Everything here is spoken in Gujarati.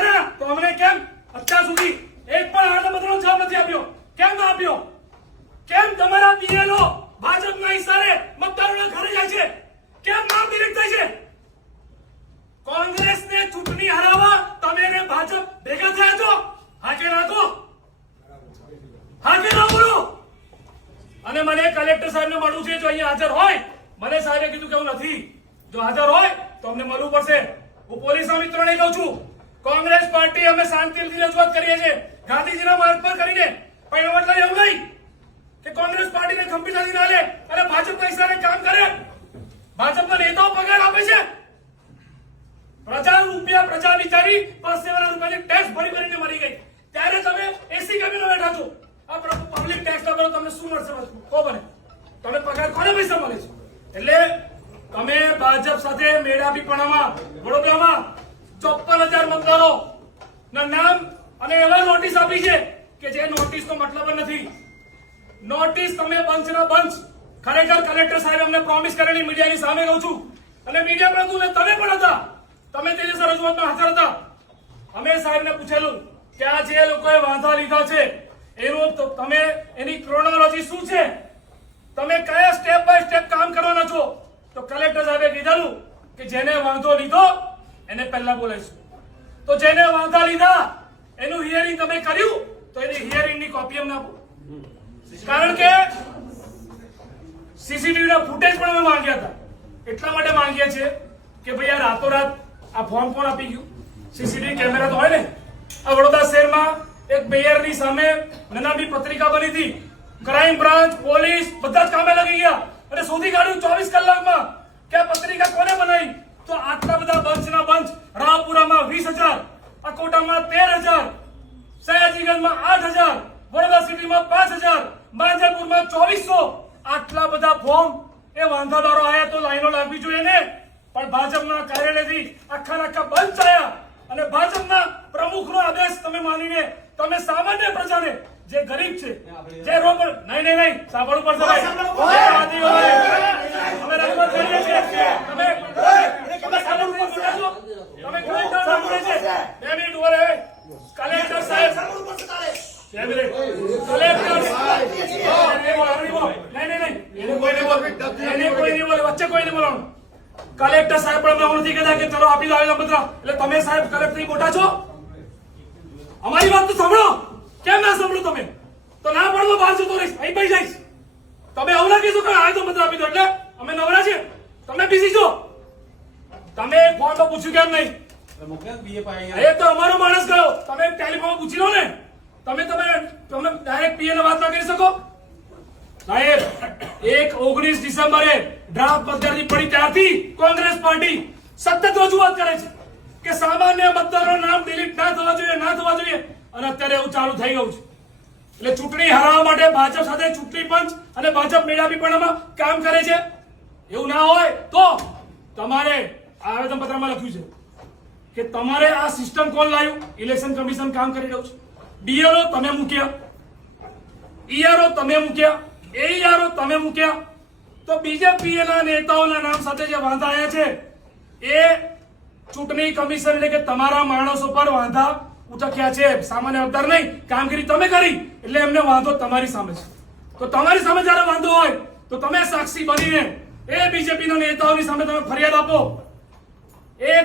ના તો અમને કેમ અત્યાર સુધી એક પણ આવેદનપત્રનો જવાબ નથી આપ્યો? કેમ ના આપ્યો? કેમ તમારા પીએલઓ ભાજપના હિસારે મતદારોના ઘરે જાય છે? કેમ નામ ડિરેક્ટ થાય છે? કોંગ્રેસને ચૂંટણી હરાવવા તમે ને ભાજપ ભેગા થયા છો? હા કે ના તો હા ના બોલો. અને મને કલેક્ટર સાહેબને મળવું છે, જો અહીંયા હાજર હોય. મને સાહેબે કીધું કે હું નથી. જો હાજર હોય, તો અમને મળવું પડશે. હું પોલીસના મિત્રોને કહું છું. કોંગ્રેસ પાર્ટી અમે શાંતિથી રજૂઆત કરીએ છીએ. ગાંધીજીના માર્ગ પર કરીને. પણ એનો મતલબ એવું નહીં કે કોંગ્રેસ પાર્ટીને ગંભીરતાથી ના લે અને ભાજપ હિસાબે કામ કરે. ભાજપના નેતાઓ પગાર આપે છે. પ્રજા રૂપિયા, પ્રજા વિચારી પાંચ સેવાના રૂપિયાની ટેક્સ ભરી ભરીને મરી ગઈ. ત્યારે તમે એસી કેબિનો બેઠા છો. આ પબ્લિક ટેક્સ ના ભરો તમને શું મળશે કો બને તમે પગાર કોને પૈસા મળે છે? એટલે તમે ભાજપ સાથે મેળાપીપણામાં વડોદરામાં ચોપન હજાર મતદારો ના નામ અને એવા નોટિસ આપી છે કે જે નોટિસ નો મતલબ જ નથી નોટિસ તમે બંચના બંચ. ખરેખર કલેક્ટર સાહેબ અમને પ્રોમિસ કરેલી મીડિયાની સામે કહું છું. અને મીડિયા ને તમે પણ હતા. તમે તેની દિવસે રજૂઆતમાં હાજર હતા. અમે સાહેબને પૂછેલું કે આ જે લોકોએ વાંધા લીધા છે, એનું તમે એની ક્રોનોલોજી શું છે? તમે કયા સ્ટેપ બાય સ્ટેપ કામ કરવાના છો? તો કલેક્ટર સાહેબે કીધેલું કે જેને વાંધો લીધો, એને પહેલા બોલાવીશું. તો જેને વાંધા લીધા, એનું હિયરિંગ તમે કર્યું? તો એની હિયરિંગની કોપી અમને આપો. કારણ કે સીસીટીવી ના ફૂટેજ પણ અમે માંગ્યા હતા. એટલા માટે માંગ્યા છે કે ભાઈ આ રાતોરાત આ ફોર્મ કોણ આપી ગયું. સીસીટીવી કેમેરા તો હોય ને. આ વડોદરા શહેરમાં એક બેયરની સામે નનામી પત્રિકા બની હતી. ક્રાઇમ બ્રાન્ચ પોલીસ બધા જ કામે લાગી ગયા. અને શોધી કાઢ્યું ચોવીસ કલાકમાં કે આ પત્રિકા કોને બનાવી? તો આટલા બધા બંચના બંચ રાવપુરામાં વીસ હજાર, અકોટામાં તેર હજાર, સયાજીગંજમાં આઠ હજાર વડોદરા સિટીમાં પાંચ હજાર માંજલપુરમાં ચોવીસો. આટલા બધા ફોર્મ એ વાંધાદારો આવ્યા તો લાઈનો લાગવી જોઈએ ને. પણ ભાજપના કાર્યાલયથી આખા આખા બંધ થયા. અને ભાજપના પ્રમુખનો આદેશ તમે માનીને તમે સામાન્ય પ્રજાને જે ગરીબ છે જે પર નહીં નહીં નહીં સાંભળવું પડશે તમે રજૂઆત કરીએ છીએ. તમે તમે સાંભળવું પડશે. તમે કલેક્ટર સાહેબ બોલે છે બે મિનિટ ઊભા રહે કલેક્ટર સાહેબ બે મિનિટ કલેક્ટર સાહેબ નહીં બોલો, નહીં બોલો. નહીં નહીં નહીં એને કોઈ બોલે એને કોઈ નહીં બોલે વચ્ચે કોઈ નહીં કલેક્ટર સાહેબ પણ અમે એવું નથી કહેતા કે ચલો આપી દો પત્ર. એટલે તમે સાહેબ કલેક્ટર મોટા છો? અમારી વાત તો સાંભળો. કેમ ના સાંભળો તમે? તો ના પડો બહાર જતો રહીશ. અહીં પડી જઈશ. તમે આવું ના કીધું કે આવેદનપત્ર આપી દો. એટલે અમે નવરા છે તમે બિઝી છો. તમે ફોન તો પૂછ્યું કેમ નહીં? એ તો અમારો માણસ ગયો. તમે ટેલિફોન પૂછી લો ને. તમે તમે તમે ડાયરેક્ટ પીએ વાત ના કરી શકો? સાહેબ એક ઓગણીસ ડિસેમ્બરે ડ્રાફ્ટ પદ્ધતિ પડી ત્યારથી કોંગ્રેસ પાર્ટી સતત રજૂઆત કરે છે કે સામાન્ય મતદારો નામ ડિલીટ ના થવા જોઈએ, ના થવા જોઈએ. અને અત્યારે એવું ચાલુ થઈ ગયું છે. એટલે ચૂંટણી હરાવવા માટે ભાજપ સાથે ચૂંટણી પંચ અને ભાજપ આમાં કામ કરે છે. એવું ના હોય તો તમારે આવેદન પત્રમાં લખ્યું છે કે તમારે આ સિસ્ટમ કોણ લાવ્યું? ઇલેક્શન કમિશન કામ કરી રહ્યું છે. ડીઆરઓ તમે મૂક્યા. ઈઆરઓ તમે મૂક્યા. એઈઆરઓ તમે મૂક્યા. તો બીજેપી ના નેતાઓના નામ સાથે જે વાંધા આવ્યા છે, એ ચૂંટણી કમિશન એટલે કે તમારા માણસો પર વાંધા ઉઠક્યા છે. સામાન્ય અવતાર નહીં, કામગીરી તમે કરી, એટલે એમને વાંધો તમારી સામે છે. તો તમારી સામે જયારે વાંધો હોય, તો તમે સાક્ષી બનીને એ બીજેપી ના નેતાઓની સામે તમે ફરિયાદ આપો. એ